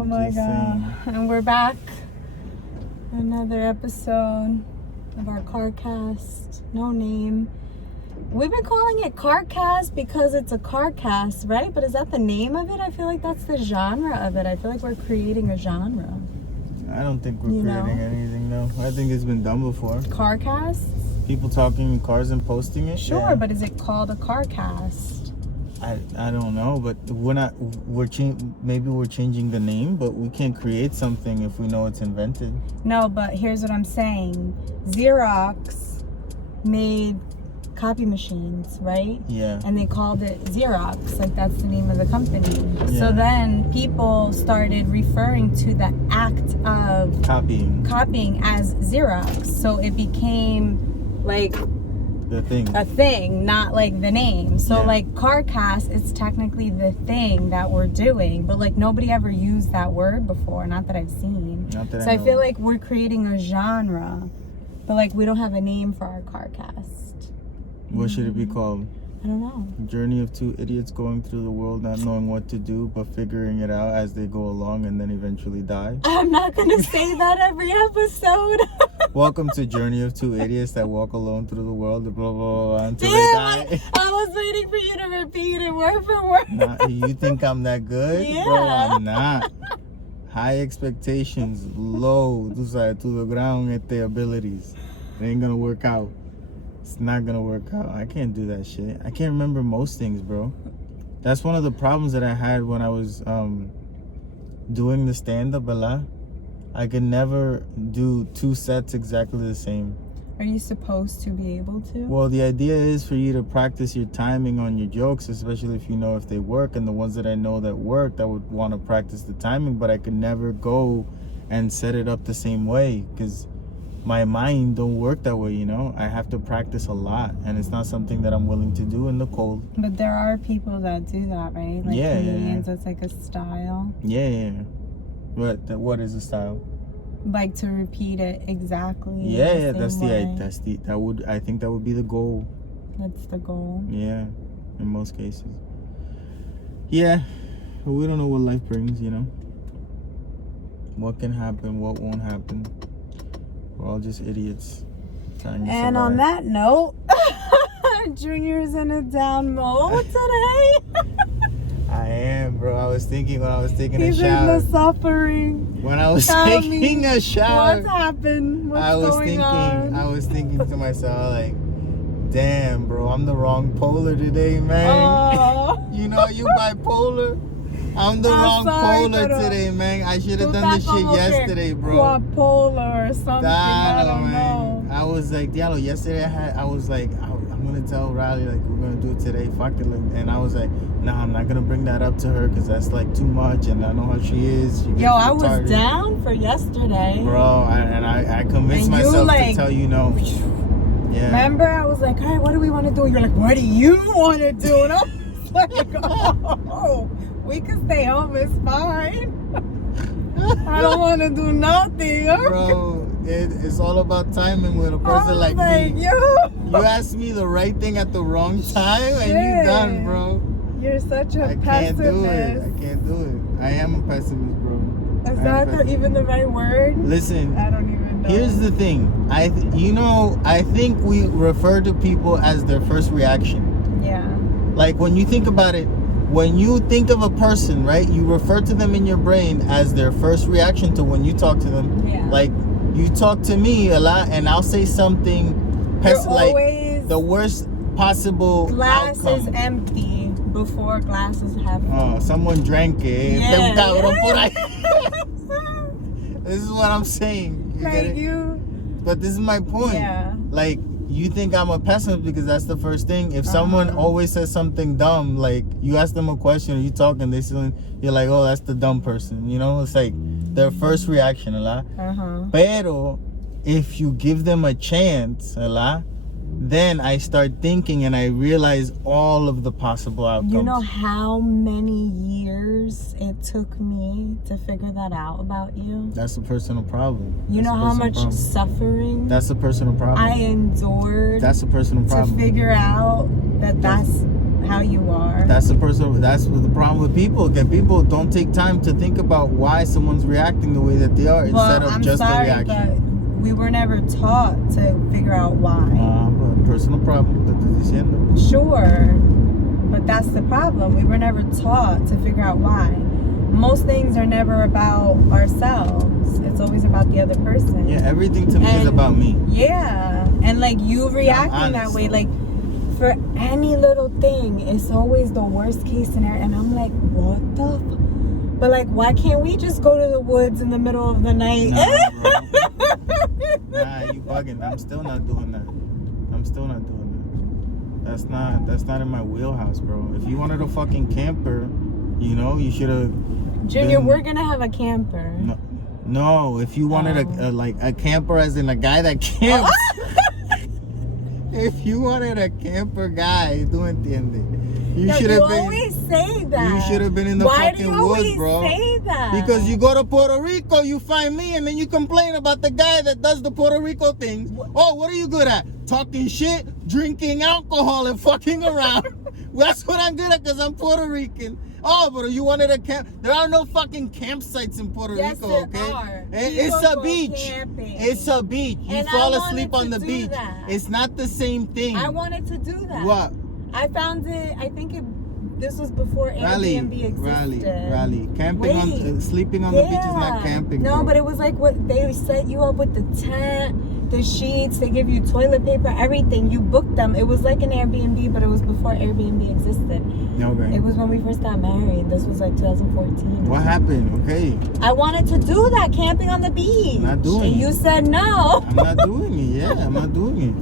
Oh my God. And we're back. Another episode of our CarCast. No name. We've been calling it CarCast because it's a CarCast, right? But is that the name of it? I feel like that's the genre of it. I feel like we're creating a genre. I don't think we're creating anything, no. I think it's been done before. CarCasts? People talking in cars and posting it? Sure, yeah. but is it called a CarCast? I don't know, but maybe we're changing the name, but we can't create something if we know it's invented. No, but here's what I'm saying. Xerox made copy machines, right? Yeah. And they called it Xerox, like that's the name of the company. Yeah. So then people started referring to the act of copying as Xerox. So it became like a thing, not like the name. So yeah. like CarCast, it's technically the thing that we're doing, but like nobody ever used that word before, not that I've seen. I feel like we're creating a genre, but like we don't have a name for our CarCast. What should it be called? I don't know. Journey of two idiots going through the world, not knowing what to do, but figuring it out as they go along and then eventually die. I'm not going to say that every episode. Welcome to Journey of Two Idiots that walk alone through the world, blah, blah, blah, until they die. I was waiting for you to repeat it word for word. You think I'm that good? Yeah. Bro, I'm not. High expectations, low, to the ground at their abilities. It ain't going to work out. It's not gonna work out. I can't do that shit. I can't remember most things, bro. That's one of the problems that I had when I was doing the stand-up a lot. I could never do two sets exactly the same. Are you supposed to be able to? Well, the idea is for you to practice your timing on your jokes, especially if you know if they work. And the ones that I know that worked, I would want to practice the timing, but I could never go and set it up the same way because my mind don't work that way, you know. I have to practice a lot, and it's not something that I'm willing to do in the cold. But there are people that do that, right? Like comedians, it's like a style. Yeah. What is the style? Like to repeat it exactly. Yeah. I think that would be the goal. That's the goal. Yeah, in most cases. Yeah, but we don't know what life brings, you know. What can happen? What won't happen? We're all just idiots trying to survive. On that note, Junior's in a down mode today. I am, bro. I was thinking when I was taking He's a shower. He's in the suffering. When I was taking a shower. What's happened? What's going on? I was thinking to myself, like, damn, bro, I'm the wrong polar today, man. Oh. You know, you bipolar. I'm the wrong polar today, man. I should have done this shit yesterday, bro. Quapolar or something. I don't know. I was like, Diallo, yesterday I was like, I'm going to tell Riley, like, we're going to do it today. Fuck it. And I was like, nah, I'm not going to bring that up to her because that's like too much. And I know how she is. I was down for yesterday. Bro, I convinced myself to tell you no. Yeah. Remember, I was like, all right, what do we want to do? You're like, what do you want to do? And I was like, oh. We can stay home, it's fine. I don't want to do nothing. Bro, it's all about timing with a person like me. You asked me the right thing at the wrong time and you done, bro. You're such a pessimist. I can't do it. I am a pessimist, bro. Is that even the right word? Listen. I don't even know. Here's the thing. I think we refer to people as their first reaction. Yeah. Like when you think about it, when you think of a person, right, you refer to them in your brain as their first reaction to when you talk to them. Yeah. Like, you talk to me a lot, and I'll say something like the worst possible glass outcome. Is empty before glasses have. Oh, someone drank it. Yeah. This is what I'm saying. But this is my point. Yeah. Like, you think I'm a pessimist because that's the first thing. If someone always says something dumb, like you ask them a question or you talk and you're like, oh, that's the dumb person. You know, it's like their first reaction, Pero if you give them a chance, then I start thinking and I realize all of the possible outcomes. You know how many years it took me to figure that out about you? That's a personal problem. You know how much suffering that's a personal problem. I endured. That's a personal problem. To figure out that's how you are. That's the problem with people. People don't take time to think about why someone's reacting the way that they are instead of just the reaction. But we were never taught to figure out why. But personal problem. ¿Qué estás diciendo? Sure, but that's the problem. We were never taught to figure out why. Most things are never about ourselves. It's always about the other person. Yeah, everything to me is about me. Yeah, and like you reacting that way, like for any little thing, it's always the worst case scenario. And I'm like, what the? But like, why can't we just go to the woods in the middle of the night? Nah, you bugging. I'm still not doing that. That's not in my wheelhouse, bro. If you wanted a fucking camper, you should have. Junior, we're gonna have a camper. No, if you wanted a camper as in a guy that camps. If you wanted a camper guy, ¿tú entiendes? You should have been. You always say that. You should have been in the fucking woods, bro. Why do you always say that? Because you go to Puerto Rico, you find me, and then you complain about the guy that does the Puerto Rico things. Oh, what are you good at? Talking shit, drinking alcohol, and fucking around. That's what I'm good at because I'm Puerto Rican. Oh, but you wanted a camp? There are no fucking campsites in Puerto Rico, okay? There are. It's a beach. Camping. It's a beach. You fall asleep on the beach. That. It's not the same thing. I wanted to do that. What? I found it. I think this was before Airbnb existed. Rally. Camping sleeping on the beach is not camping. No, bro. But it was like what they set you up with the tent, the sheets. They give you toilet paper, everything. You booked them. It was like an Airbnb, but it was before Airbnb existed. Okay. It was when we first got married. This was like 2014. What happened? Okay. I wanted to do that, camping on the beach. Not doing it. You said no. I'm not doing it. Yeah, I'm not doing it.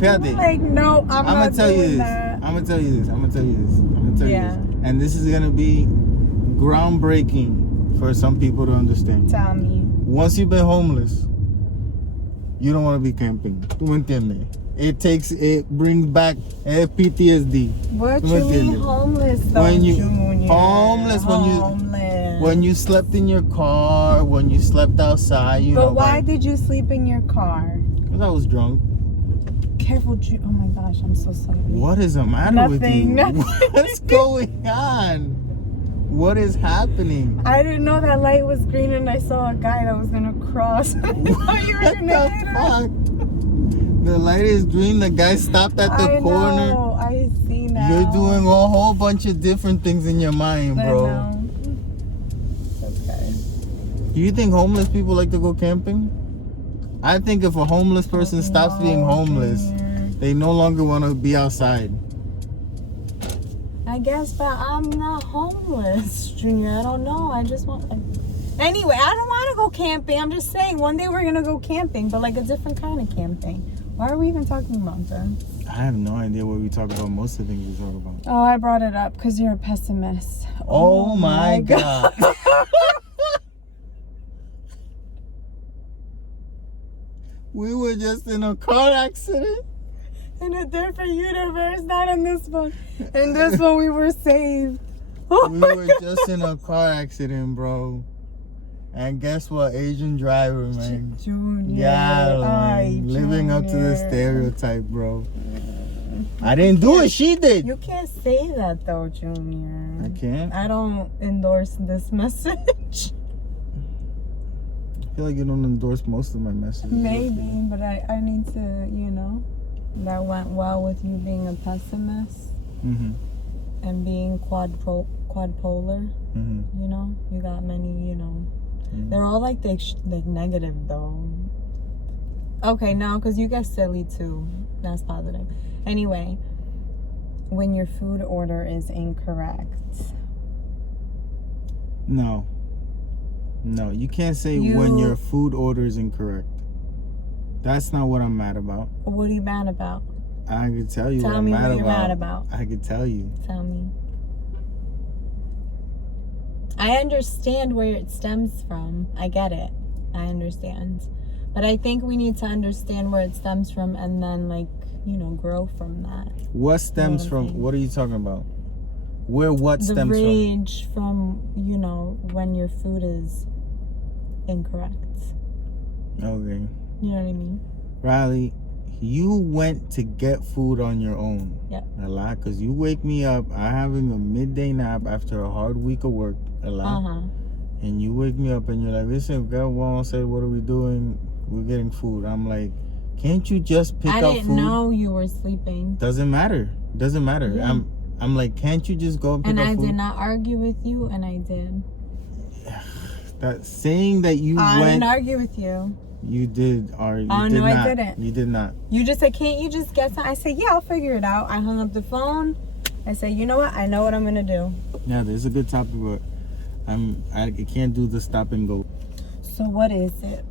Fíjate. Like, no, I'm not doing that. I'm gonna tell you this. Yeah. And this is gonna be groundbreaking for some people to understand. Tell me. Once you've been homeless, you don't want to be camping. ¿Tú me entiendes? It brings back PTSD. What you mean homeless though, Junior? Homeless when you slept in your car, when you slept outside. But why did you sleep in your car? Because I was drunk. Careful, oh my gosh, I'm so sorry. What is the matter with you? Nothing. What's going on? What is happening? I didn't know that light was green and I saw a guy that was gonna cross. I thought you were gonna hit him. Fuck? The light is green, the guy stopped at the corner. Know, I see now. You're doing a whole bunch of different things in your mind, bro. I know. Okay. Do you think homeless people like to go camping? I think if a homeless person stops being homeless, they no longer want to be outside. I guess, but I'm not homeless, Junior. I don't know. I just want... Anyway, I don't want to go camping. I'm just saying, one day we're going to go camping, but like a different kind of camping. Why are we even talking about that? I have no idea what we talk about. Most of the things we talk about. Oh, I brought it up because you're a pessimist. Oh my God. We were just in a car accident. In a different universe, not in this one. In this one, we were saved. We were just in a car accident, bro. And guess what? Asian driver, man. Junior. Yeah, man. Living up to the stereotype, bro. I didn't do it. She did. You can't say that, though, Junior. I can't? I don't endorse this message. I feel like you don't endorse most of my messages. Maybe, but I need to, that went well with you being a pessimist and being quadpolar. You got many, they're all like negative though. Okay, no, because you get silly too. That's positive. Anyway, when your food order is incorrect. No, you can't say when your food order is incorrect. That's not what I'm mad about. What are you mad about? I can tell you what I'm mad about. Tell me what you're mad about. I can tell you. Tell me. I understand where it stems from. I get it. I understand. But I think we need to understand where it stems from and then, grow from that. What stems from? What are you talking about? What stems from? The rage from, when your food is incorrect. Okay. You know what I mean? Riley, You went to get food on your own. Yep. A lot, because you wake me up. I'm having a midday nap after a hard week of work. A lot. And you wake me up and you're like, listen, God won't say, what are we doing? We're getting food. I'm like, can't you just pick up food? I didn't know you were sleeping. Doesn't matter. Yeah. I'm like, can't you just go and pick up food? And I did not argue with you, and I did. That saying that you I didn't argue with you. You did argue. Oh, no, I didn't. You did not. You just said, can't you just get some? I said, yeah, I'll figure it out. I hung up the phone. I said, you know what? I know what I'm going to do. Yeah, this is a good topic, but I can't do the stop and go. So what is it?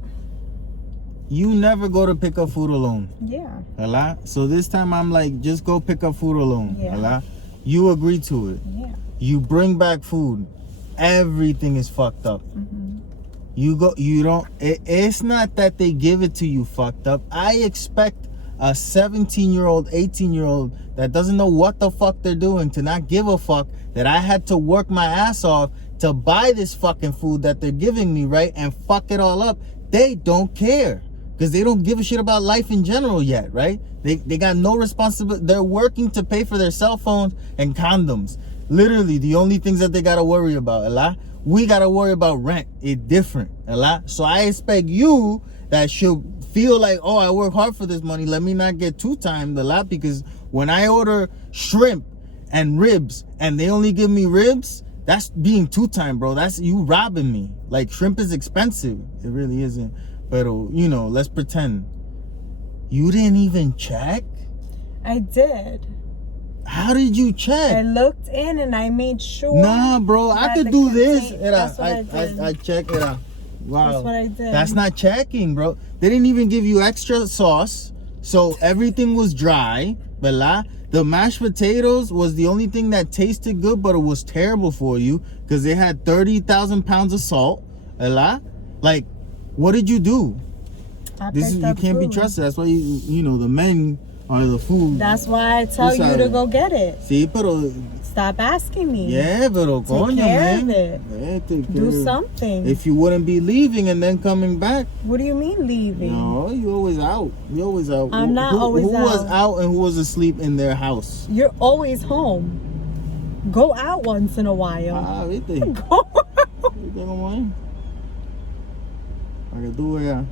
You never go to pick up food alone. Yeah. A lot. So this time I'm like, just go pick up food alone. Yeah. A lot. You agree to it. Yeah. You bring back food. Everything is fucked up. It's not that they give it to you fucked up. I expect a 17-year-old, 18-year-old that doesn't know what the fuck they're doing to not give a fuck that I had to work my ass off to buy this fucking food that they're giving me, right? And fuck it all up. They don't care because they don't give a shit about life in general yet, right? They got no responsibility. They're working to pay for their cell phones and condoms. Literally the only things that they got to worry about. A lot. We got to worry about rent. It's different. A lot. So I expect you that should feel like, oh, I work hard for this money. Let me not get two-timed a lot, because when I order shrimp and ribs and they only give me ribs, that's being two-timed, bro. That's you robbing me. Like, shrimp is expensive. It really isn't. But, let's pretend. You didn't even check? I did. How did you check? I looked in and I made sure. Nah, bro. I could do this. That's what I did. I checked it out. Wow. That's what I did. That's not checking, bro. They didn't even give you extra sauce. So everything was dry. Bella. The mashed potatoes was the only thing that tasted good, but it was terrible for you because they had 30,000 pounds of salt. Bella. Like, what did you do? You can't be trusted. That's why the men are the food. That's why I tell you to go get it. Sí, pero stop asking me. Yeah, pero coño, man. Do something. If you wouldn't be leaving and then coming back. What do you mean leaving? No, you always out. You always out. I'm not always out. Who was out and who was asleep in their house? You're always home. Go out once in a while. ¿Viste? Go out.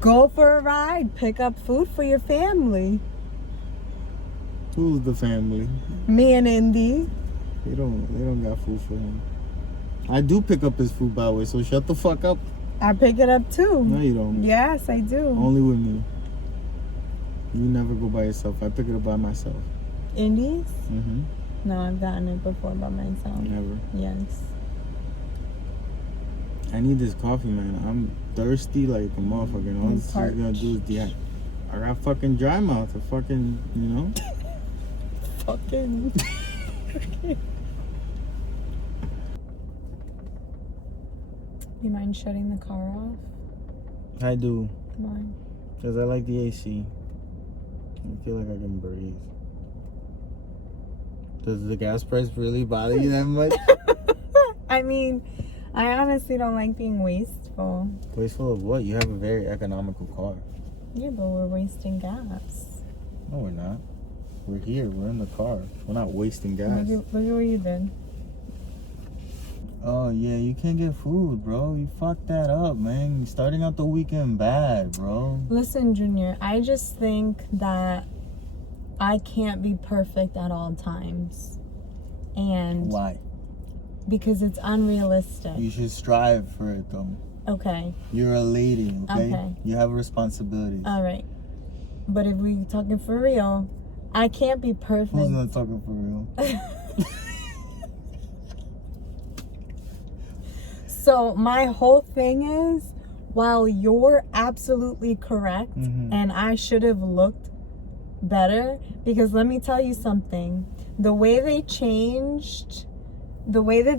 Go for a ride. Pick up food for your family. Who's the family? Me and Indy. They don't got food for him. I do pick up his food, by the way, so shut the fuck up. I pick it up too. No, you don't. Yes, I do. Only with me. You never go by yourself. I pick it up by myself. Indy's? Mm-hmm. No, I've gotten it before by myself. Never. Yes. I need this coffee, man. I'm thirsty like a motherfucker. And all this is gonna do is I got fucking dry mouth. I fucking, Fucking. You mind shutting the car off? I do. Why? Because I like the AC. I feel like I can breathe. Does the gas price really bother you that much? I mean, I honestly don't like being wasteful. Wasteful of what? You have a very economical car. Yeah, but we're wasting gas. No, we're not. We're here. We're in the car. We're not wasting gas. Look at what you did. Oh, yeah. You can't get food, bro. You fucked that up, man. You're starting out the weekend bad, bro. Listen, Junior. I just think that I can't be perfect at all times. And... Why? Because it's unrealistic. You should strive for it, though. Okay. You're a lady, okay? Okay. You have responsibilities. All right. But if we're talking for real, I can't be perfect. Who's not talking for real? So my whole thing is, while you're absolutely correct, and I should have looked better, because let me tell you something. The way that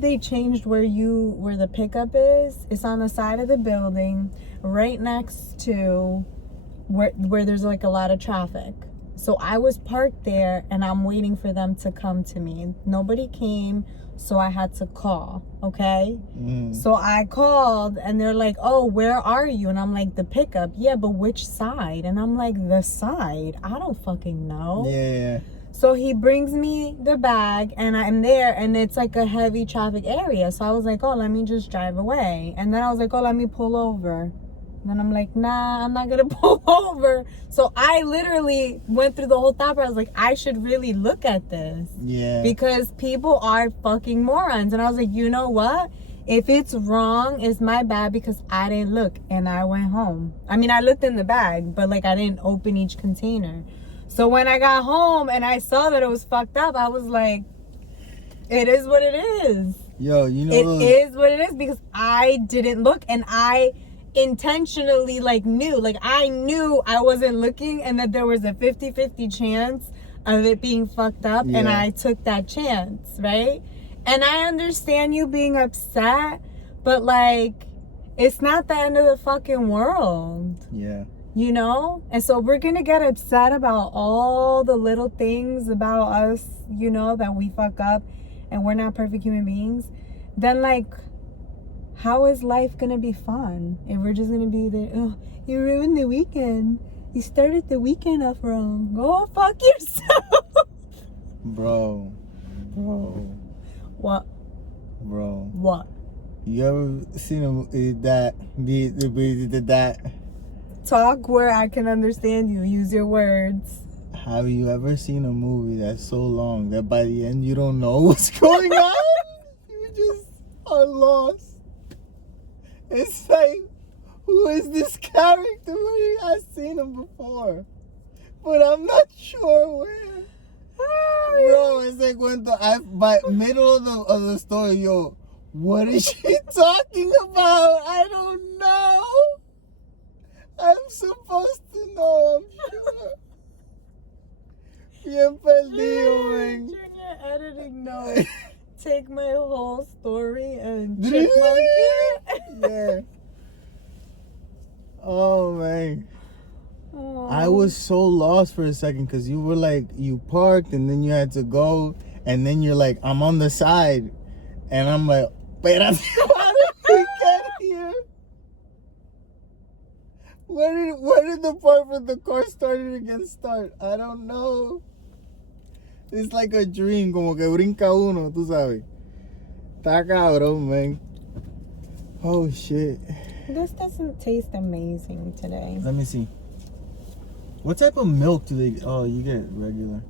they changed where the pickup is, it's on the side of the building, right next to where there's like a lot of traffic. So I was parked there and I'm waiting for them to come to me. Nobody came. So I had to call, okay? So I called and they're like, oh, where are you? And I'm like, the pickup. Yeah, but which side? And I'm like, the side? I don't fucking know. Yeah. So he brings me the bag and I'm there and it's like a heavy traffic area. So I was like, oh, let me just drive away. And then I was like, oh, let me pull over. And then I'm like, nah, I'm not gonna pull over. So I literally went through the whole thought where I was like, I should really look at this. Yeah. Because people are fucking morons. And I was like, you know what? If it's wrong, it's my bad because I didn't look and I went home. I mean, I looked in the bag, but like I didn't open each container. So when I got home and I saw that it was fucked up, I was like, it is what it is. Yo, you know. It is what it is because I didn't look and I intentionally knew. Like I knew I wasn't looking and that there was a 50-50 chance of it being fucked up and I took that chance, right? And I understand you being upset, but like, it's not the end of the fucking world. Yeah. You know? And so we're gonna get upset about all the little things about us, you know, that we fuck up and we're not perfect human beings. Then like, how is life gonna be fun if we're just gonna be there? Oh, you ruined the weekend. You started the weekend off wrong. Go fuck yourself. Bro. What? Bro. What? You ever seen that? Talk where I can understand you. Use your words. Have you ever seen a movie that's so long that by the end you don't know what's going on? You just are lost. It's like, who is this character? I've seen him before, but I'm not sure where. Bro, it's like by middle of the story, yo, what is she talking about? I don't know. I'm supposed to know, I'm sure. Bien perdido, man. Junior editing notes. Take my whole story and chipmunk it. Yeah. Oh, man. Oh. I was so lost for a second because you were like, you parked and then you had to go. And then you're like, I'm on the side. And I'm like, espérate, how did we get here? Where did the part where the car started again start? I don't know. It's like a dream, como que brinca uno, tú sabes. Está cabrón, man. Oh, shit. This doesn't taste amazing today. Let me see. What type of milk do they... Oh, you get regular.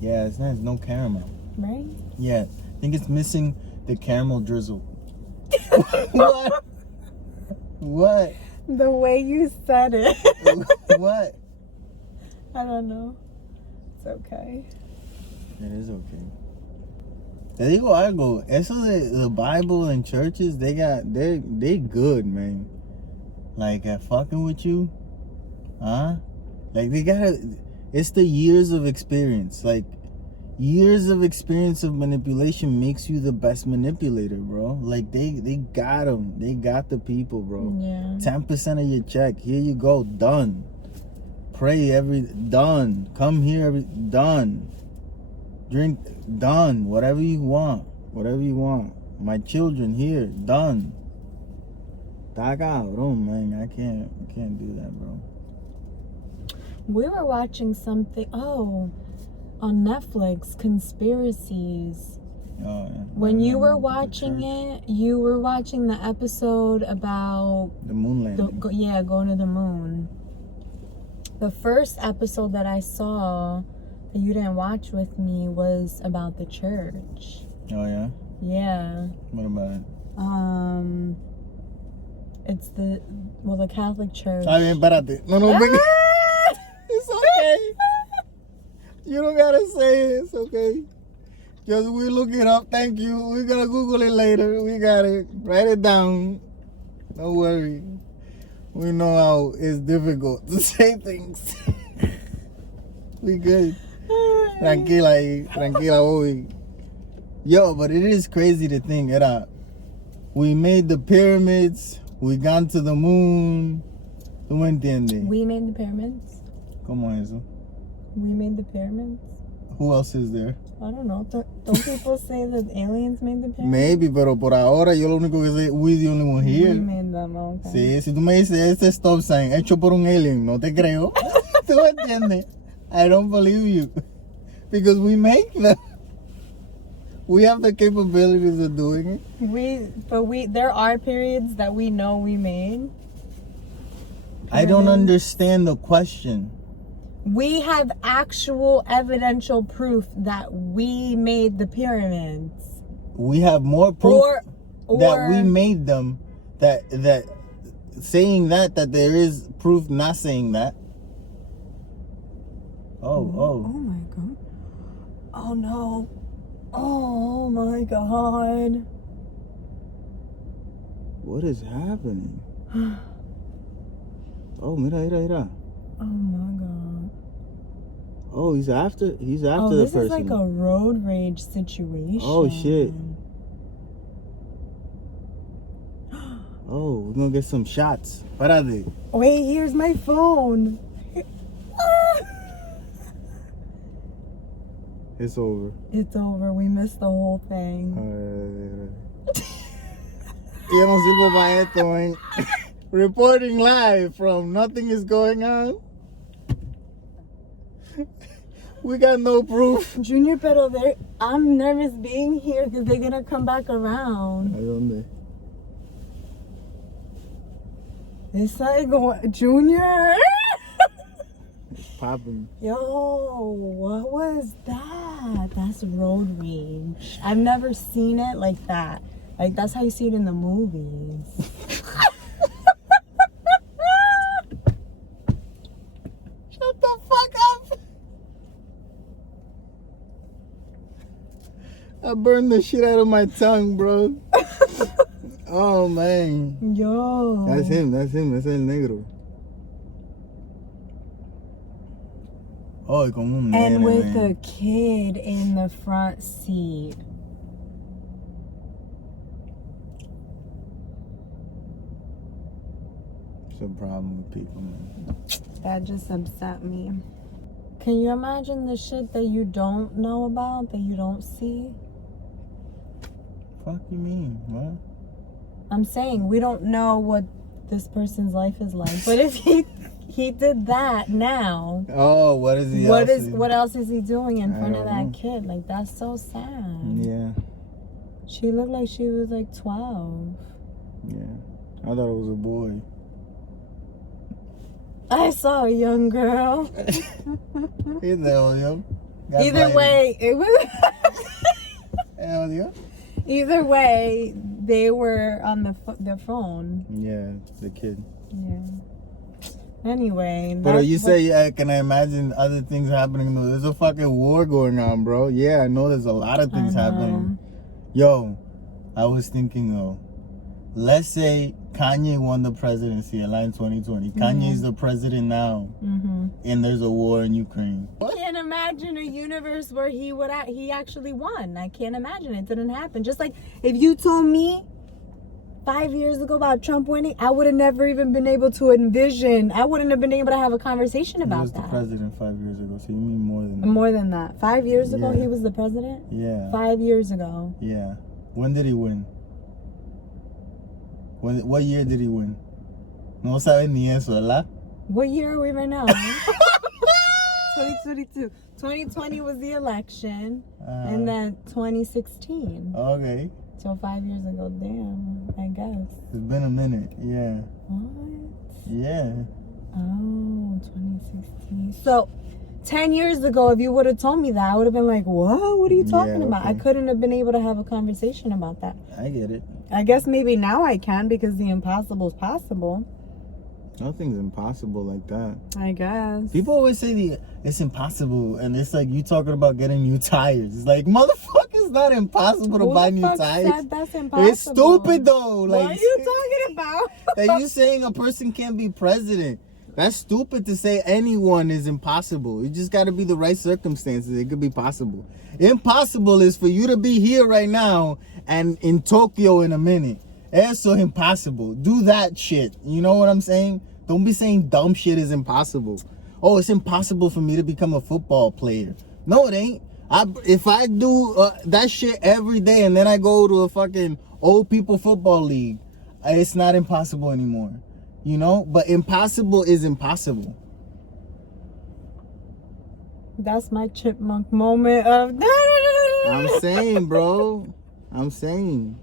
Yeah, it's nice. No caramel. Right? Yeah. I think it's missing the caramel drizzle. What? What? The way you said it. What? I don't know. It's okay. It is okay. Te digo algo. Eso de the Bible and churches, they good, man. Like at fucking with you. Huh? Like they it's the years of experience. Like years of experience of manipulation makes you the best manipulator, bro. Like they got them. They got the people, bro. Yeah. 10% of your check. Here you go. Done. Pray done. Come here done. Drink done. Whatever you want. My children here done. Está cabrón, man. I can't do that, bro. We were watching something on Netflix, Conspiracies. Oh, yeah. When you were watching it, you were watching the episode about the moon landing. Going to the moon. The first episode that I saw that you didn't watch with me was about the church. Oh, yeah? Yeah. What about it? It's the Catholic Church. Está bien, espérate. No, it's okay. You don't gotta say it. It's okay. Just we look it up. Thank you. We're gonna Google it later. We got it. Write it down. Don't worry. We know how it's difficult to say things. We good. Tranquila, boy. Yo, but it is crazy to think that we made the pyramids. We gone to the moon. ¿Tú me entiendes? We made the pyramids. ¿Cómo es eso? We made the pyramids. Who else is there? I don't know. Don't people say that aliens made the pyramids? Maybe, pero por ahora yo lo único que sé, we the only one here. We made them, okay. Sí, si tú me dices este stop sign hecho por un alien, no te creo. ¿Tú entiendes? I don't believe you. Because we make them. We have the capabilities of doing it. There are periods that we know we made. I don't understand the question. We have actual evidential proof that we made the pyramids. We have more proof or that we made them. That saying that there is proof not saying that. Oh my god. Oh no. Oh my god. What is happening? Oh, mira. Oh my god. Oh, he's after the person. This is like a road rage situation. Oh shit. Oh, we're gonna get some shots. Parade. Wait, here's my phone. It's over. It's over. We missed the whole thing. Yo no sirvo para esto, man. Reporting live from Nothing Is Going On. We got no proof. Junior, pero I'm nervous being here because they're gonna come back around. ¿A dónde? It's like Junior. Popping. Yo, what was that? That's road rage. I've never seen it like that. Like, that's how you see it in the movies. Shut the fuck up. I burned the shit out of my tongue, bro. Oh, man. Yo. That's him. That's el negro. Oh, como un nene, And with man. a kid in the front seat. It's a problem with people, man. That just upset me. Can you imagine the shit that you don't know about, that you don't see? Fuck you mean? What? I'm saying we don't know what this person's life is like. But if he did that now, Oh, what is he? what else is he doing in front of that know. kid? Like, that's so sad. Yeah, She looked like she was like 12. yeah. I thought it was a boy. I saw a young girl. Either way, it was. Either way, they were on the phone. Yeah, the kid. Yeah. Anyway. But you say, can I imagine other things happening? No, there's a fucking war going on, bro. Yeah, I know there's a lot of things happening. Yo, I was thinking though, let's say Kanye won the presidency in 2020. Kanye's the president now, and there's a war in Ukraine. I can't imagine a universe where he actually won. I can't imagine it. Didn't happen. Just like if you told me 5 years ago about Trump winning, I would have never even been able to envision. I wouldn't have been able to have a conversation about that. He was the president 5 years ago, so you mean more than that. More than that. 5 years ago, he was the president? Yeah. 5 years ago. Yeah. When did he win? What year did he win? No sabes ni eso, ¿verdad? What year are we right now? 2022. 2020 was the election, and then 2016. Okay. So 5 years ago, damn, I guess. It's been a minute, yeah. What? Yeah. Oh, 2016. So 10 years ago, if you would have told me that, I would have been like, what? What are you talking about? I couldn't have been able to have a conversation about that. I get it. I guess maybe now I can because the impossible is possible. Nothing's impossible like that. I guess. People always say it's impossible, and it's like you talking about getting new tires. It's like, motherfucker, it's not impossible to buy new tires. Said that's impossible? It's stupid though. Like, what are you talking about? That you saying a person can't be president. That's stupid to say anyone is impossible. You just got to be the right circumstances. It could be possible. Impossible is for you to be here right now and in Tokyo in a minute. Eso impossible. Do that shit. You know what I'm saying? Don't be saying dumb shit is impossible. Oh, it's impossible for me to become a football player. No, it ain't. If I do that shit every day and then I go to a fucking old people football league, it's not impossible anymore. You know? But impossible is impossible. That's my chipmunk moment of... I'm saying, bro. I'm saying.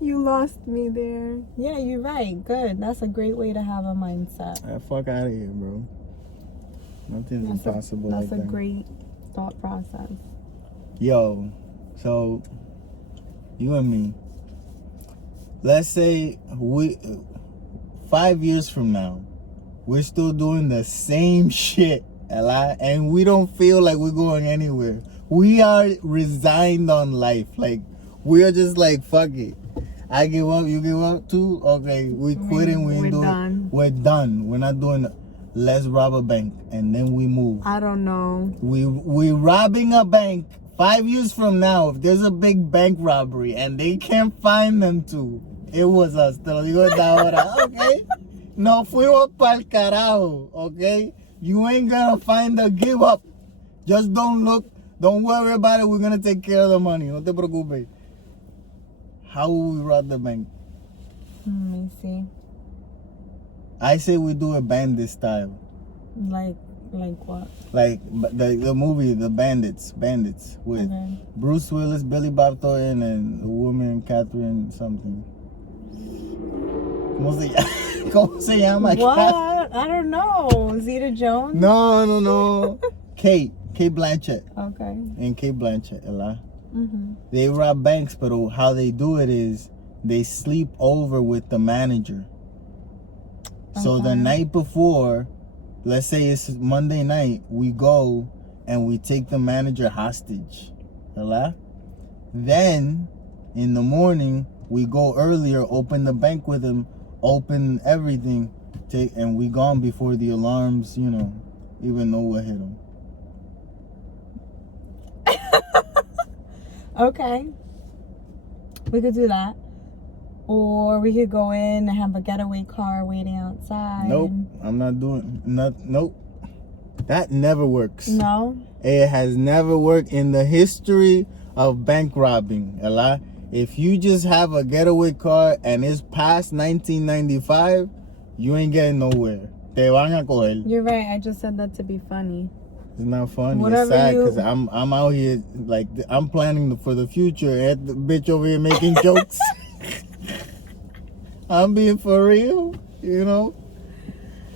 You lost me there. Yeah, you're right. Good. That's a great way to have a mindset. Fuck out of here, bro. Nothing's impossible like that. That's a great thought process. Yo, so you and me, let's say 5 years from now, we're still doing the same shit, and we don't feel like we're going anywhere. We are resigned on life. Like, we are just like, fuck it. I give up, you give up too? Okay, we quitting, we ain't doing it. We're done. We're not doing it. Let's rob a bank, and then we move. I don't know. We robbing a bank 5 years from now. If there's a big bank robbery and they can't find them two, it was us. Te lo digo de ahora, okay? No fuimos pa'l carajo, okay? You ain't gonna find the give up. Just don't look. Don't worry about it. We're gonna take care of the money. No te preocupes. How will we rob the bank? Let me see. I say we do it Bandit style. Like what? Like the movie, the Bandits with Bruce Willis, Billy Bob Thornton, and the woman Catherine something. ¿Cómo se llama? What? I don't know. Zeta Jones? No. Kate Blanchett. Okay. And Kate Blanchett, Ella. Mm-hmm. They rob banks, but how they do it is they sleep over with the manager. So the night before, let's say it's Monday night, we go and we take the manager hostage. Hello? Then in the morning, we go earlier, open the bank with him, open everything, and we gone before the alarms, even know what hit him. Okay. We could do that. Or we could go in and have a getaway car waiting outside. Nope. I'm not doing nope. That never works. No? It has never worked in the history of bank robbing. Ella. If you just have a getaway car and it's past 1995, you ain't getting nowhere. Te van a coger. You're right. I just said that to be funny. It's not funny. Whatever it's sad because I'm out here like I'm planning for the future. And the bitch over here making jokes. I'm being for real,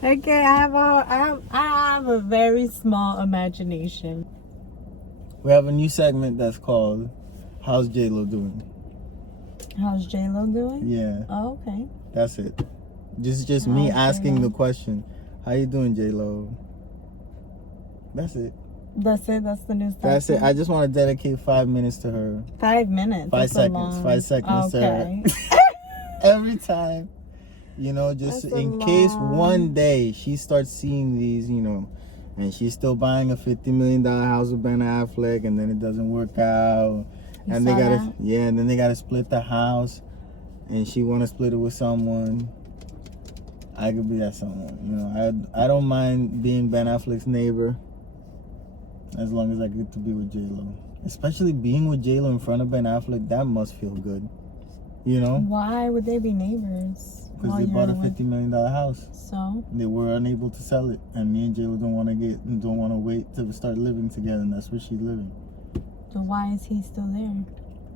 Okay, I have a very small imagination. We have a new segment that's called "How's Jlo Doing?" How's Jlo doing? Yeah. Oh, okay. That's it. Just me asking the question, "How you doing, Jlo?" That's it. That's it. That's the new segment. That's it. I just want to dedicate 5 minutes to her. 5 minutes. 5 seconds. 5 seconds to her. Every time, just in case one day she starts seeing these, and she's still buying a $50 million house with Ben Affleck, and then it doesn't work out, and then they gotta split the house, and she wanna split it with someone. I could be that someone, I don't mind being Ben Affleck's neighbor, as long as I get to be with Jlo. Especially being with Jlo in front of Ben Affleck, that must feel good. Why would they be neighbors? Because they bought a $50 million house. So? They were unable to sell it. And me and Jlo don't want to wait to start living together. And that's where she's living. So why is he still there?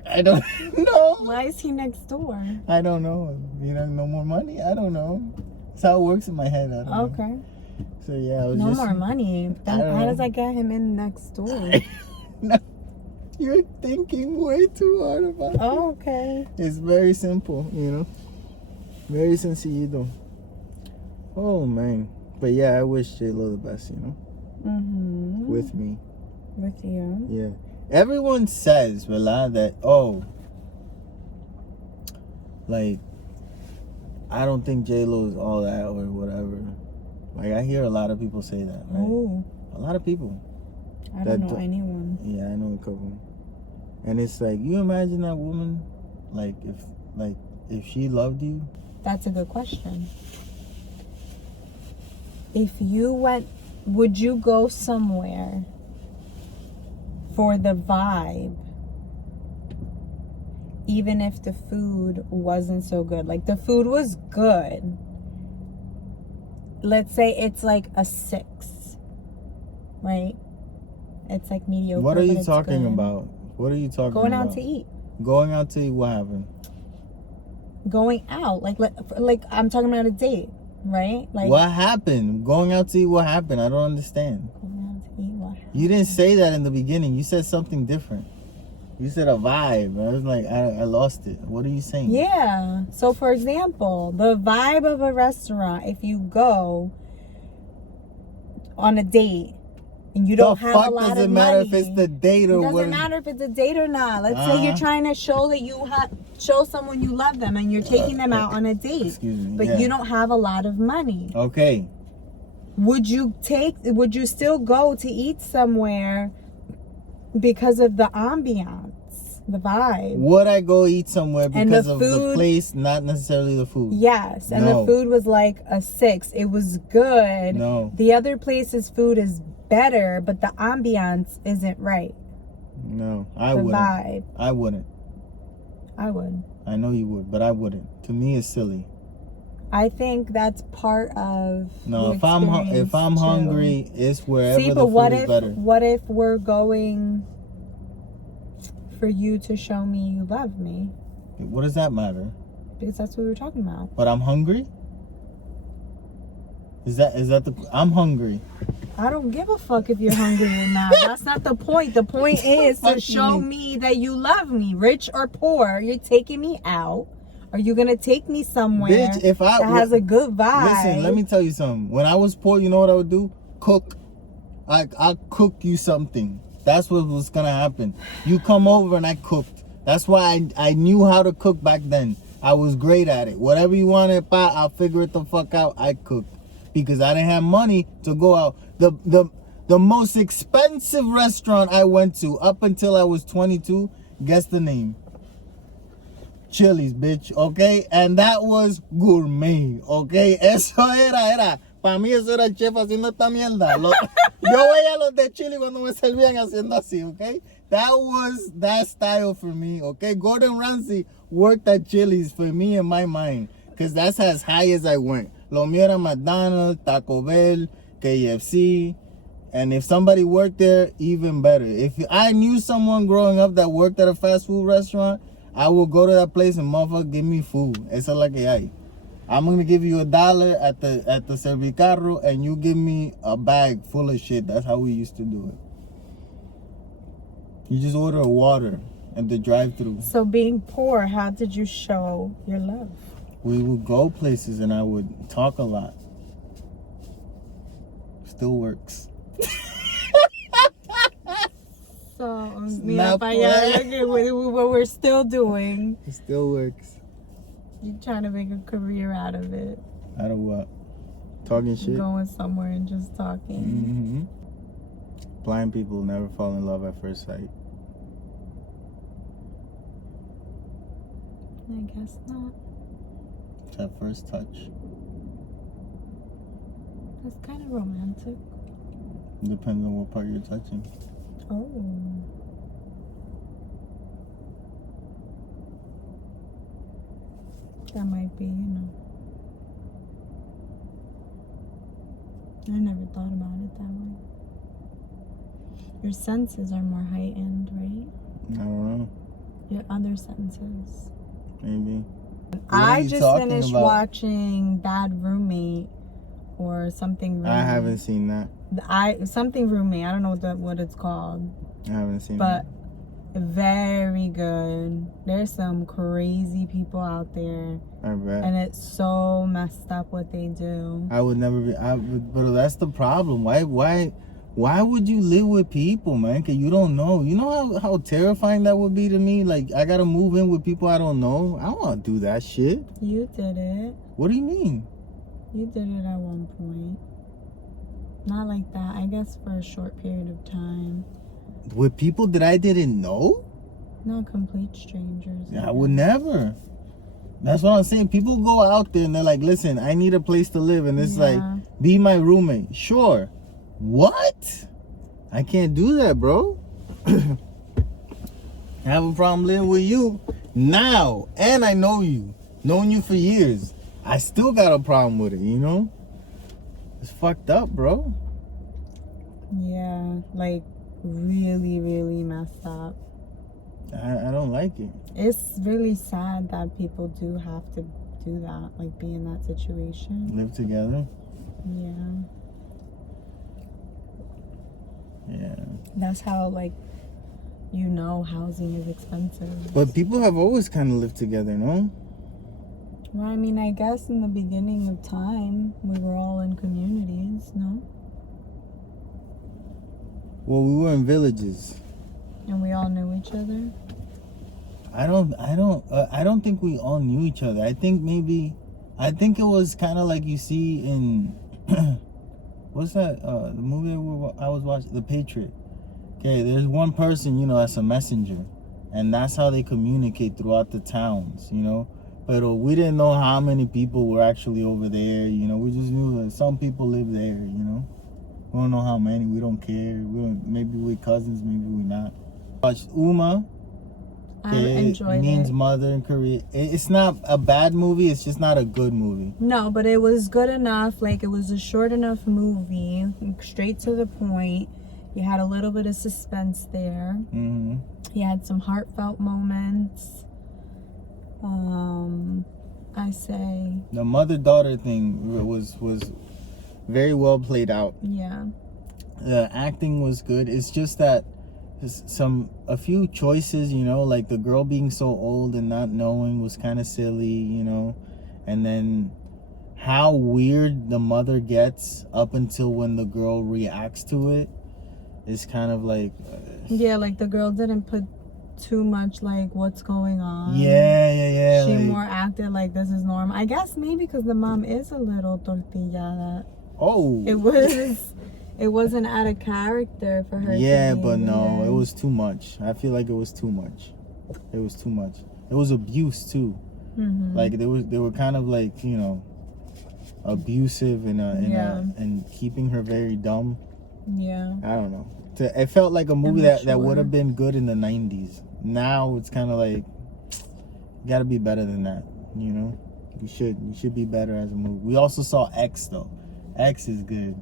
I don't know. Why is he next door? I don't know. No more money? I don't know. That's how it works in my head. I don't know. Okay. So yeah, no more money. Then how does that get him in next door? No. You're thinking way too hard about it. Oh, okay. It's very simple, Very sencillo. Oh, man. But yeah, I wish Jlo the best, Mm-hmm. With me. With you. Yeah. Everyone says, Vela, that, I don't think Jlo is all that or whatever. Like, I hear a lot of people say that, right? Oh. A lot of people. I don't know anyone. Yeah, I know a couple. And it's like, you imagine that woman, if she loved you? That's a good question. If you went, would you go somewhere for the vibe. Even if the food wasn't so good. Like, the food was good. Let's say it's like a 6. Right? It's like mediocre. What are you talking about? What are you talking about? Going out to eat. Going out to eat, what happened? Going out. Like I'm talking about a date. Right? Like, what happened? Going out to eat, what happened? I don't understand. Going out to eat, what happened? You didn't say that in the beginning. You said something different. You said a vibe. I was like, I lost it. What are you saying? Yeah. So, for example, the vibe of a restaurant, if you go on a date and you don't have a lot of money. Does it matter if it's the date or what? It doesn't matter if it's a date or not. Let's say you're trying to show that show someone you love them and you're taking them out on a date. Excuse me. But you don't have a lot of money. Okay. Would you still go to eat somewhere because of the ambiance, the vibe? Would I go eat somewhere because of the food, place, not necessarily the food? Yes, and the food was like a 6. It was good. No. The other place's food is better, but the ambiance isn't right. No, I wouldn't. Vibe. I wouldn't. I would. I know you would, but I wouldn't. To me, it's silly. I think that's part of no. The If I'm hungry, it's wherever See, the but food is better. What if we're going for you to show me you love me? What does that matter? Because that's what we were talking about. But I'm hungry. Is that I'm hungry. I don't give a fuck if you're hungry or not. That's not the point. The point is to show me that you love me, rich or poor. You're taking me out. Are you gonna take me somewhere that has a good vibe? Listen, let me tell you something. When I was poor, you know what I would do? Cook. I'll cook you something. That's what was gonna happen. You come over and I cooked. That's why I knew how to cook back then. I was great at it. Whatever you wanted, I'll figure it the fuck out. I cooked. Because I didn't have money to go out. The most expensive restaurant I went to up until I was 22, guess the name? Chili's, bitch, okay? And that was gourmet, okay? Eso era. Para mí eso era chef haciendo esta mierda. Yo veía los de Chile cuando me servían haciendo así, okay? That was that style for me, okay? Gordon Ramsay worked at Chili's for me in my mind. Because that's as high as I went. Lo mío era McDonald's, Taco Bell, KFC. And if somebody worked there, even better. If I knew someone growing up that worked at a fast food restaurant, I would go to that place and motherfucker give me food. Esa es la que hay. I'm going to give you $1 at the Servicarro and you give me a bag full of shit. That's how we used to do it. You just order water at the drive-thru. So being poor, how did you show your love? We would go places and I would talk a lot. Still works. So, mira para allá, what we're still doing. It still works. You're trying to make a career out of it. Out of what? Talking shit? Going somewhere and just talking. Mm-hmm. Blind people never fall in love at first sight. I guess not. It's at first touch. That's kind of romantic. Depends on what part you're touching. Oh. That might be, I never thought about it that way. Your senses are more heightened, right? I don't know. Your other senses. Maybe. I just finished watching Bad Roommate or Something Roommate. I haven't seen that. Something Roommate. I don't know what it's called. I haven't seen but very good. There's some crazy people out there. I bet. And it's so messed up what they do. I would never be. But that's the problem. Why would you live with people, man? Cause you don't know. You know how terrifying that would be to me. Like I gotta move in with people I don't know. I don't want to do that shit. You did it. What do you mean? You did it at one point. Not like that. I guess for a short period of time. With people that I didn't know? Not complete strangers. I would never. That's what I'm saying. People go out there and they're like, listen, I need a place to live. And it's like, be my roommate. Sure. What? I can't do that, bro. I have a problem living with you now, and I know you, known you for years. I still got a problem with it, you know? It's fucked up, bro. Yeah, like really, really messed up. I don't like it. It's really sad that people do have to do that, like be in that situation. Live together. Yeah. Yeah. That's how, like, you know, housing is expensive. But people have always kind of lived together, no? Well, I mean, I guess in the beginning of time, we were all in communities, no? Well, we were in villages. And we all knew each other. I don't think we all knew each other. I think it was kind of like you see in what's that? The movie I was watching, The Patriot. Okay, there's one person, you know, that's a messenger, and that's how they communicate throughout the towns, you know. But we didn't know how many people were actually over there, you know. We just knew that some people live there, you know. We don't know how many. We don't care. Maybe we're cousins, maybe we're not. Watched Uma. I enjoyed Neen's it. mother in Korea. It's not a bad movie. It's just not a good movie. No, but it was good enough. Like, it was a short enough movie, straight to the point. You had a little bit of suspense there. Mm-hmm. You had some heartfelt moments. I say, The mother-daughter thing was very well played out. yeah. The acting was good. It's just that a few choices, you know, like the girl being so old and not knowing was kind of silly, you know. And then how weird the mother gets up until when the girl reacts to it is kind of like Yeah, like the girl didn't put too much, like, what's going on. yeah. She like, more acted like this is normal. I guess maybe because the mom is a little tortillada. oh, It wasn't out of character for her. yeah, to be but no, there. it was too much. I feel like it was too much. It was too much. It was abuse too. Mhm. Like they were kind of like, you know, abusive and keeping her very dumb. Yeah. I don't know. It felt like a movie that Immature. would have been good in the 90s. Now it's kind of like, you gotta be better than that, you know? You should be better as a movie. We also saw X though. X is good.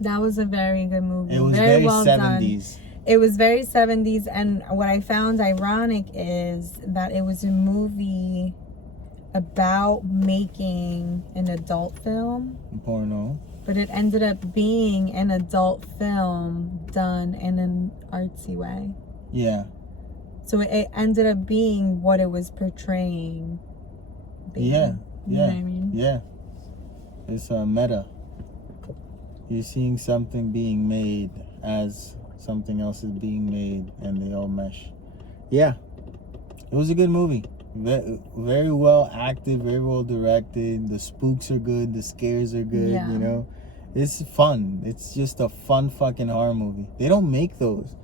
That was a very good movie. It was very very well 70s. done. It was very 70s, and what I found ironic is that it was a movie about making an adult film, Porno. but it ended up being an adult film done in an artsy way. Yeah. So it ended up being what it was portraying. being. Yeah. You know what I mean? Yeah. It's meta. You're seeing something being made as something else is being made, and they all mesh. Yeah. It was a good movie. Very well acted, very well directed. The spooks are good. The scares are good, Yeah. you know. It's fun. It's just a fun fucking horror movie. They don't make those.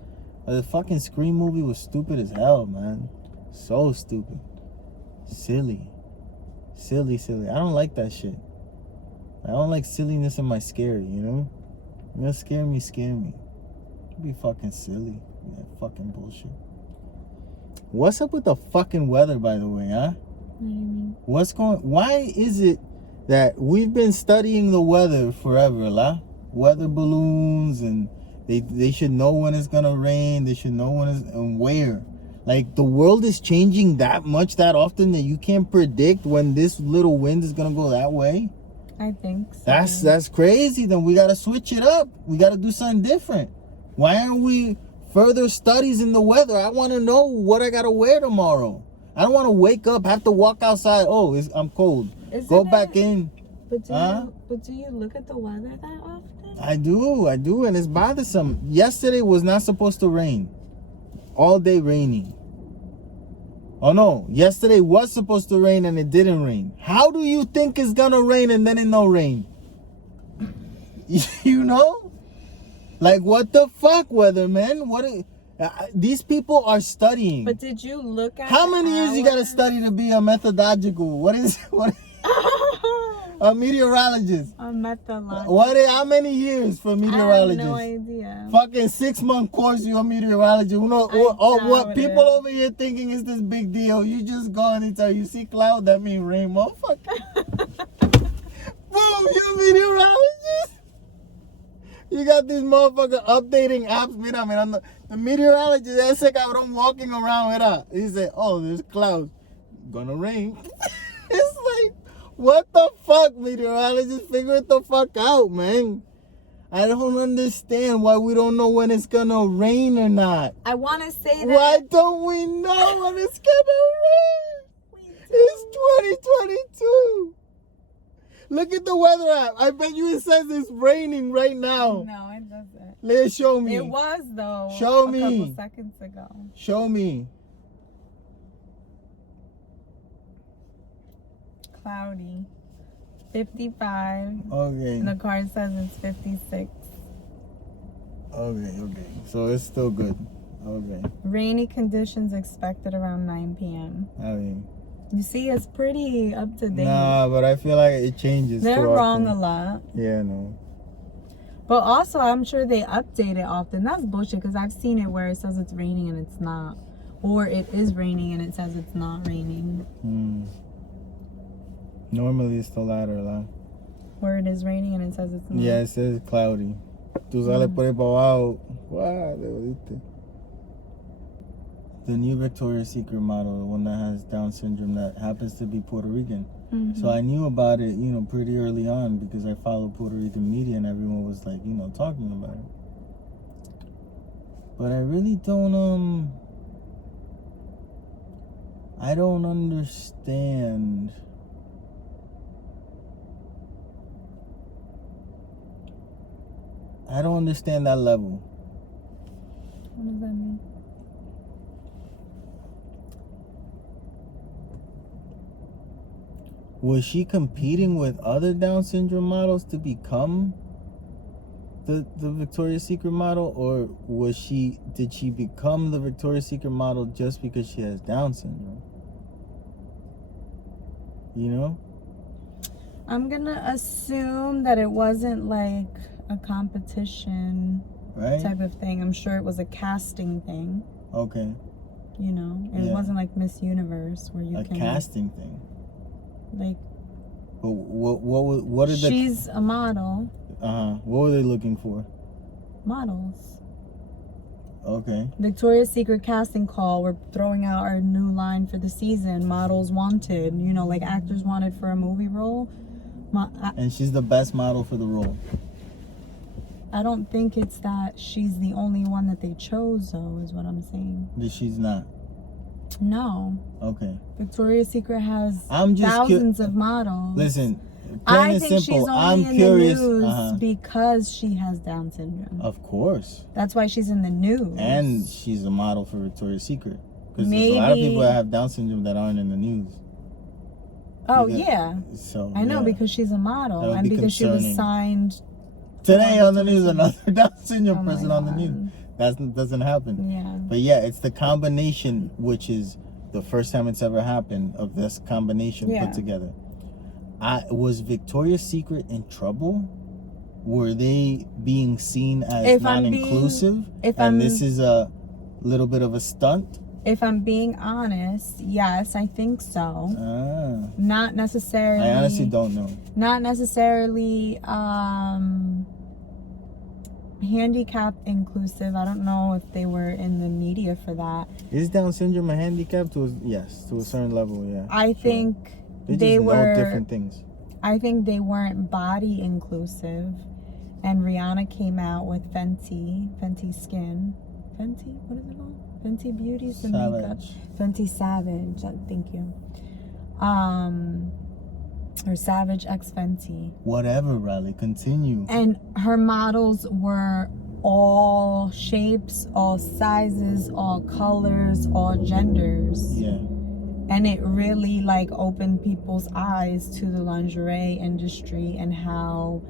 The fucking Scream movie was stupid as hell, man. So stupid. Silly. Silly. I don't like that shit. I don't like silliness in my scary, you know? You know, scare me. Be fucking silly. Yeah, fucking bullshit. What's up with the fucking weather, by the way, huh? What do you mean? Why is it that we've been studying the weather forever, la? Weather balloons, and they should know when it's gonna rain, they should know when it's, and where. Like, the world is changing that much, that often, that you can't predict when this little wind is gonna go that way? I think so. That's crazy. Then we gotta switch it up. We gotta do something different. Why aren't we further studies in the weather? I want to know what I gotta wear tomorrow. I don't want to wake up, have to walk outside. Oh, I'm cold. Go back in. But do you look at the weather that often? I do, and it's bothersome. Yesterday was not supposed to rain. All day raining. Oh no, yesterday was supposed to rain and it didn't rain. How do you think it's gonna rain and then it no rain? You know? Like, what the fuck, weather, man? These people are studying. But did you look at How many years you gotta study to be a methodological? What? A meteorologist. A methodologist. How many years for meteorologist? I have no idea. Fucking 6-month course, you're a meteorologist. You know, what people over here thinking is this big deal. You just go and tell you see cloud, that means rain, motherfucker. Boom, you meteorologist. You got these motherfuckers updating apps. Mira, the meteorologist, ese cabrón walking around, mira. He said, oh, there's clouds. Gonna rain. It's like, what the fuck, meteorologist? Figure it the fuck out, man. I don't understand why we don't know when it's gonna rain or not. I want to say that. Why don't we know when it's gonna rain? It's 2022. Look at the weather app. I bet you it says it's raining right now. No, it doesn't. Let's show me. It was though. Show a me. couple seconds ago. Show me. Cloudy. 55. Okay. And the card says it's 56. Okay. So it's still good. Okay. Rainy conditions expected around 9 p.m. I mean. You see, it's pretty up to date. Nah, but I feel like it changes. They're wrong a lot. Yeah, no. But also, I'm sure they update it often. That's bullshit because I've seen it where it says it's raining and it's not. Or it is raining and it says it's not raining. Normally it's the latter, la. Where it is raining and it says it's not. Yeah, it says cloudy. Tú sales por ahí para abajo. Wow, te jodiste. The new Victoria's Secret model, the one that has Down syndrome, that happens to be Puerto Rican. So I knew about it, pretty early on because I follow Puerto Rican media and everyone was like, talking about it. But I really don't, I don't understand. I don't understand that level. What does that mean? Was she competing with other Down syndrome models to become the Victoria's Secret model, or did she become the Victoria's Secret model just because she has Down syndrome? I'm gonna assume that it wasn't like a competition type of thing. I'm sure it was a casting thing. Okay. It wasn't like Miss Universe where you can. A casting thing. Like. But what are She's a model. What were they looking for? Models. Okay. Victoria's Secret casting call. We're throwing out our new line for the season. Models wanted. Like actors wanted for a movie role. And she's the best model for the role. I don't think it's that she's the only one that they chose, though, is what I'm saying. That she's not. No. Okay. Victoria's Secret has thousands of models. Listen, I think she's only in the news because she has Down syndrome. Of course. That's why she's in the news. And she's a model for Victoria's Secret. Because there's a lot of people that have Down syndrome that aren't in the news. Oh, yeah. So I know, because she's a model. And because she was signed. Today on the news, another Down syndrome person on the news. That doesn't happen. Yeah. But yeah, it's the combination, which is the first time it's ever happened, of this combination put together. Was Victoria's Secret in trouble? Were they being seen as non-inclusive? This is a little bit of a stunt? If I'm being honest, yes, I think so. Not necessarily. I honestly don't know. Not necessarily handicap inclusive. I don't know if they were in the media for that. Is Down syndrome a handicap? Yes, to a certain level, yeah. I think they were different things. I think they weren't body inclusive. And Rihanna came out with Fenty Skin. Fenty? What is it called? Fenty Beauty's the makeup. Fenty Savage. Thank you. Or Savage X Fenty. Whatever, Riley. Continue. And her models were all shapes, all sizes, all colors, all genders. Yeah. And it really opened people's eyes to the lingerie industry and how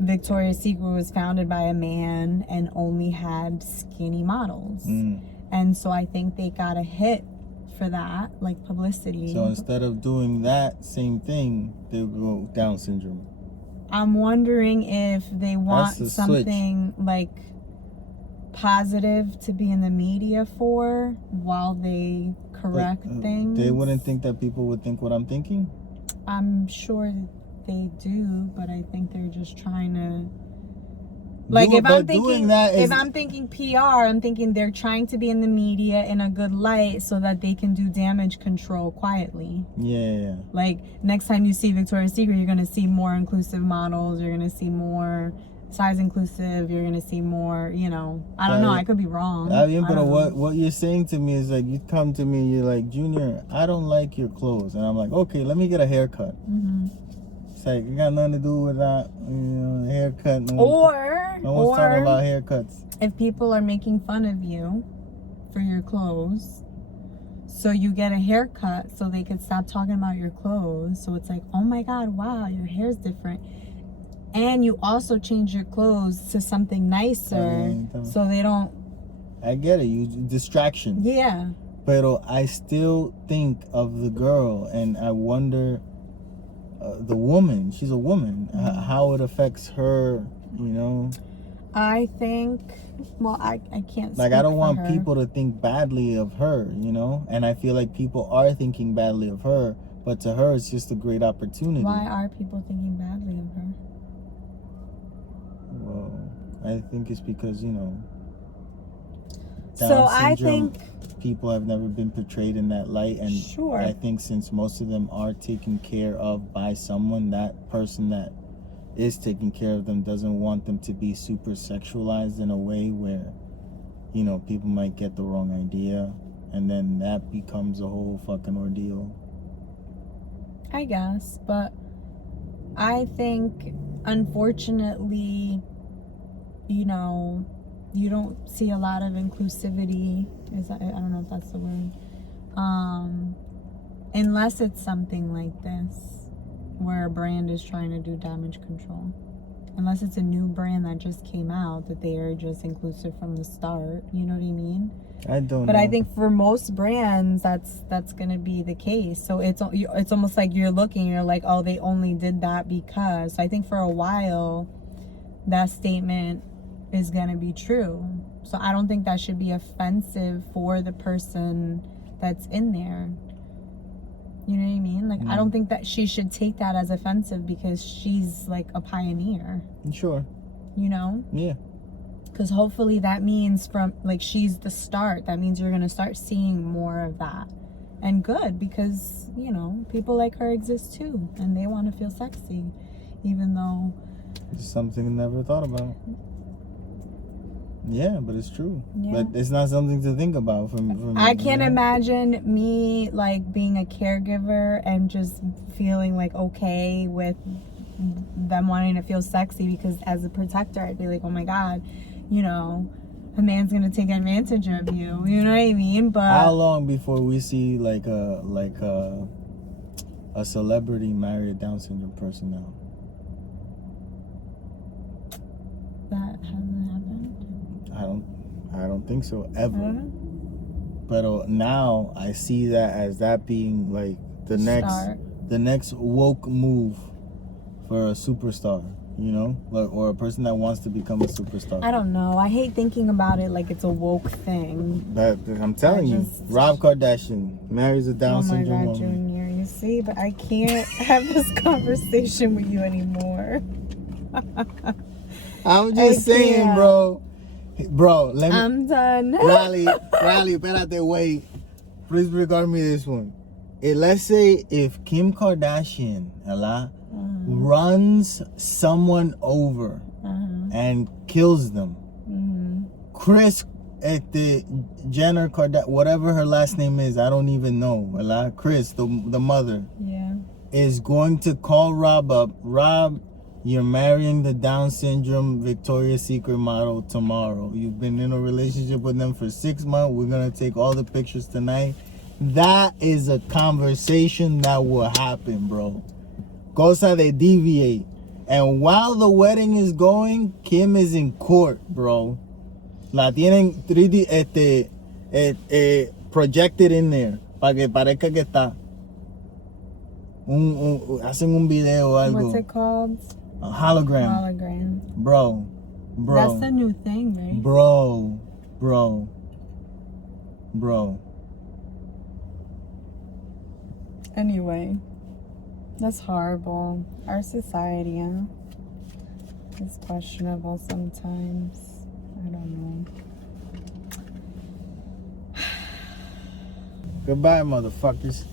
Victoria's Secret was founded by a man and only had skinny models. And so I think they got a hit for that, like publicity. So instead of doing that same thing, they go Down syndrome. I'm wondering if they want the something like positive to be in the media for while they correct things. They wouldn't think that people would think what I'm thinking? I'm sure they do, but I think they're just trying to, like, if I'm thinking PR, I'm thinking they're trying to be in the media in a good light so that they can do damage control quietly. Yeah. Like, next time you see Victoria's Secret, you're going to see more inclusive models, you're going to see more size inclusive, you're going to see more, you know, I don't know, I could be wrong. I mean, but what you're saying to me is like, you come to me, you're like, Junior, I don't like your clothes. And I'm like, okay, let me get a haircut. Mm-hmm. It's like, it got nothing to do with that, you know, haircut. No one's talking about haircuts. If people are making fun of you for your clothes, so you get a haircut so they could stop talking about your clothes. So it's like, oh my God, wow, your hair's different. And you also change your clothes to something nicer so they don't... I get it, distraction. Yeah. But I still think of the girl and I wonder... the woman, she's a woman, how it affects her, you know. I think, well, I can't like, I don't want people to think badly of her, you know, and I feel like people are thinking badly of her, but to her it's just a great opportunity. Why are people thinking badly of her? Well, I think it's because, you know, so I think people have never been portrayed in that light, and sure. I think since most of them are taken care of by someone, that person that is taking care of them doesn't want them to be super sexualized in a way where, you know, people might get the wrong idea, and then that becomes a whole fucking ordeal. I guess, but I think, unfortunately, you know, you don't see a lot of inclusivity. I don't know if that's the word. Unless it's something like this, where a brand is trying to do damage control. Unless it's a new brand that just came out, that they are just inclusive from the start. You know what I mean? I don't know. But I think for most brands, that's gonna be the case. So it's almost like you're like, oh, they only did that because. So I think for a while, that statement is gonna be true. So I don't think that should be offensive for the person that's in there. You know what I mean? Like, I don't think that she should take that as offensive because she's like a pioneer. Sure. You know? Yeah. Because hopefully that means she's the start. That means you're gonna start seeing more of that. And good, because, you know, people like her exist too, and they want to feel sexy, even though it's something I never thought about. Yeah, but it's true. Yeah. But it's not something to think about. I can't imagine me like being a caregiver and just feeling like okay with them wanting to feel sexy, because as a protector, I'd be like, oh my God, you know, a man's gonna take advantage of you. You know what I mean? But how long before we see like a celebrity marry a Down syndrome person now? That hasn't happened. I don't think so ever. But now I see that as that being like the next woke move for a superstar, you know, like, or a person that wants to become a superstar. I don't know. I hate thinking about it like it's a woke thing. But I'm telling you, Rob Kardashian marries a Down syndrome woman. Junior, you see, but I can't have this conversation with you anymore. I'm just saying, bro. Bro, I'm done. Riley, espérate, wait. Please regard me this one. Let's say if Kim Kardashian, runs someone over and kills them, Kris Jenner, whatever her last name is, I don't even know. Kris, the mother, is going to call Rob up. Rob, you're marrying the Down syndrome Victoria's Secret model tomorrow. You've been in a relationship with them for 6 months. We're going to take all the pictures tonight. That is a conversation that will happen, bro. Cosa de deviate. And while the wedding is going, Kim is in court, bro. La tienen 3D projected in there. para que parezca que está. Hacen un video o algo. What's it called? A hologram. Hologram. Bro. That's the new thing, right? Bro. Anyway, that's horrible. Our society, huh? It's questionable sometimes. I don't know. Goodbye, motherfuckers.